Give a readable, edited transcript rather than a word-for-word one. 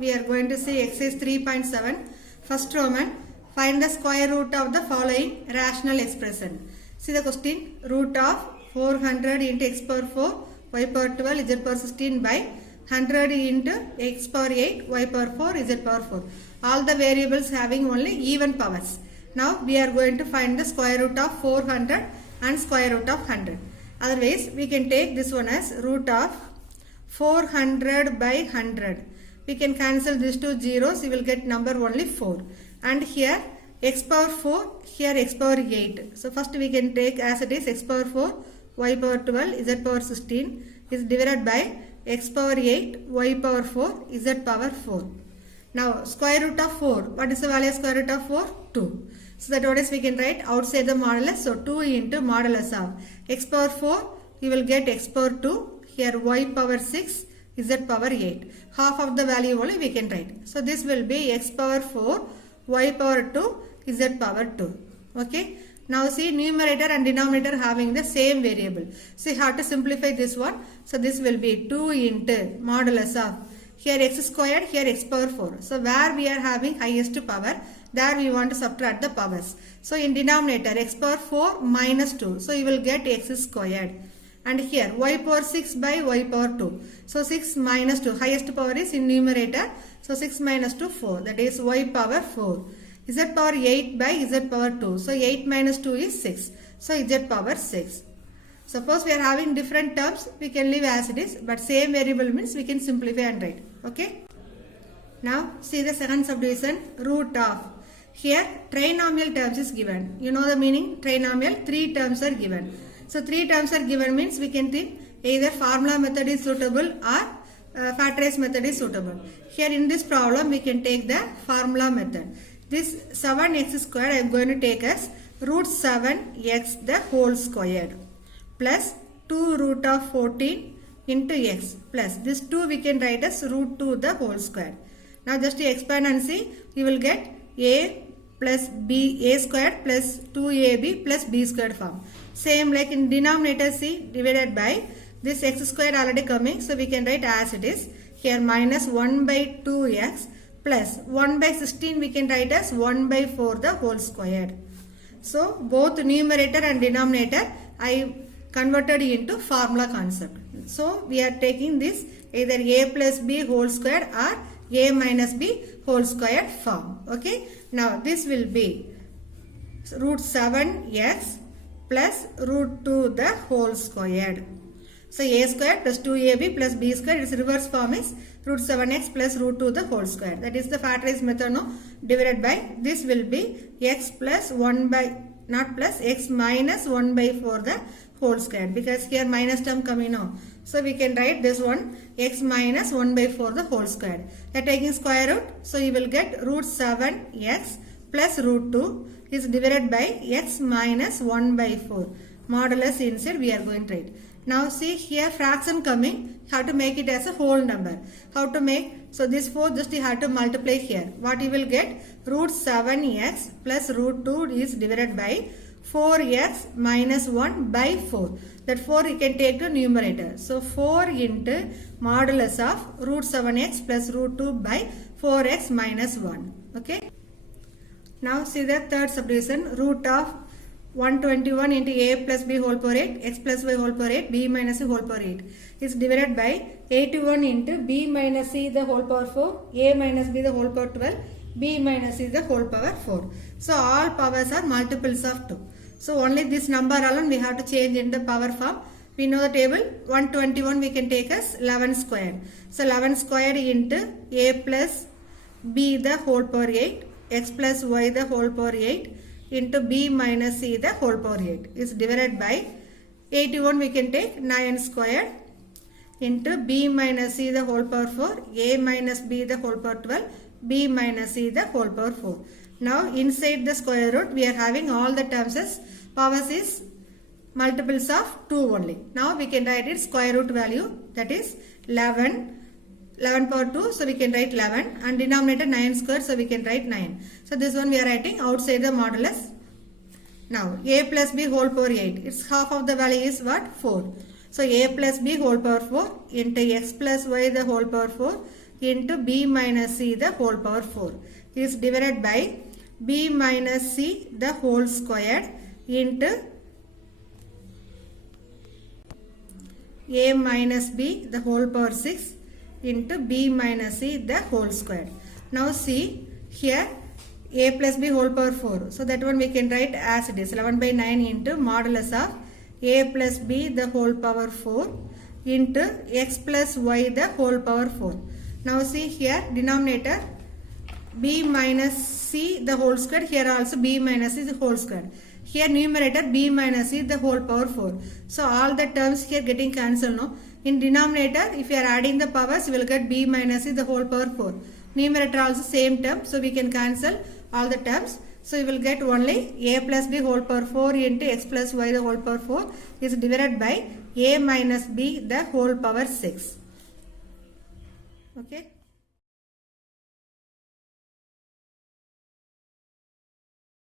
we are going to see exercise 3.7. First Roman, find the square root of the following rational expression. See the question, root of 400 into x power 4, y power 12, z power 16 by 100 into x power 8, y power 4, z power 4. All the variables having only even powers. Now we are going to find the square root of 400 and square root of 100. Otherwise, we can take this one as root of 400 by 100. We can cancel these two zeros, you will get number only 4. And here x power 4, here x power 8. So first we can take as it is x power 4, y power 12, z power 16 is divided by x power 8, y power 4, z power 4. Now square root of 4, what is the value of square root of 4? 2. So that what is we can write outside the modulus. So 2 into modulus of x power 4, you will get x power 2. Here y power 6, z power 8. Half of the value only we can write. So this will be x power 4, y power 2, z power 2. Okay. Now see numerator and denominator having the same variable. See how to simplify this one. So this will be 2 into modulus of here x squared, here x power 4. So where we are having highest power, there we want to subtract the powers. So in denominator x power 4 minus 2. So you will get x squared. And here y power 6 by y power 2. So 6 minus 2. Highest power is in numerator. So 6 minus 2, 4. That is y power 4. Z power 8 by z power 2. So 8 minus 2 is 6. So z power 6. Suppose we are having different terms, we can leave as it is. But same variable means we can simplify and write. Okay. Now see the second subdivision, root of. Here trinomial terms is given. You know the meaning? Trinomial, 3 terms are given. So 3 terms are given means we can think either formula method is suitable or factorize method is suitable. Here in this problem we can take the formula method. This 7x squared I am going to take as root 7x the whole squared plus 2 root of 14 into x plus this 2 we can write as root 2 the whole square. Now just to expand and see, you will get a plus b, a squared plus 2ab plus b squared form. Same like in denominator c divided by this x squared already coming, so we can write as it is. Here minus 1 by 2x plus 1 by 16 we can write as 1 by 4 the whole squared. So both numerator and denominator I converted into formula concept. So we are taking this either a plus b whole squared or a minus b whole squared form. Okay. Now this will be root 7x plus root 2 the whole squared. So a squared plus 2ab plus b squared, its reverse form is root 7x plus root 2 the whole square. That is the factorize method now, divided by this will be x plus 1 by not plus x minus 1 by 4 the whole square, because here minus term coming now. So we can write this one x minus 1 by 4 the whole square. They are taking square root. So you will get root 7x plus root 2 is divided by x minus 1 by 4. Modulus inside we are going to write. Now see here fraction coming, how to make it as a whole number. How to make, so this 4 just you have to multiply here. What you will get, root 7x plus root 2 is divided by 4x minus 1 by 4. That 4 you can take to numerator. So 4 into modulus of root 7x plus root 2 by 4x minus 1. Okay. Now see the third subdivision, root of 121 into a plus b whole power 8, x plus y whole power 8, b minus c whole power 8 is divided by 81 into b minus c the whole power 4, a minus b the whole power 12, b minus c the whole power 4. So all powers are multiples of 2. So only this number alone we have to change in the power form. We know the table, 121 we can take as 11 squared. So 11 squared into a plus b the whole power 8, x plus y the whole power 8 into b minus c the whole power 8 is divided by 81 we can take 9 squared into b minus c the whole power 4, a minus b the whole power 12, b minus c the whole power 4. Now inside the square root we are having all the terms as powers is multiples of 2 only. Now we can write its square root value, that is 11 power 2, so we can write 11, and denominator 9 squared, so we can write 9. So this one we are writing outside the modulus. Now a plus b whole power 8, its half of the value is what? 4. So a plus b whole power 4 into x plus y the whole power 4 into b minus c the whole power 4 is divided by b minus c the whole squared into a minus b the whole power 6 into b minus c the whole squared. Now see here a plus b whole power 4. So that one we can write as it is 11 by 9 into modulus of a plus b the whole power 4 into x plus y the whole power 4. Now see here denominator b minus c the whole square, here also b minus c the whole square. Here numerator b minus c the whole power 4. So all the terms here getting cancelled now. In denominator if you are adding the powers you will get b minus c the whole power 4. Numerator also same term, so we can cancel all the terms. So you will get only a plus b whole power 4 into x plus y the whole power 4 is divided by a minus b the whole power 6. Okay.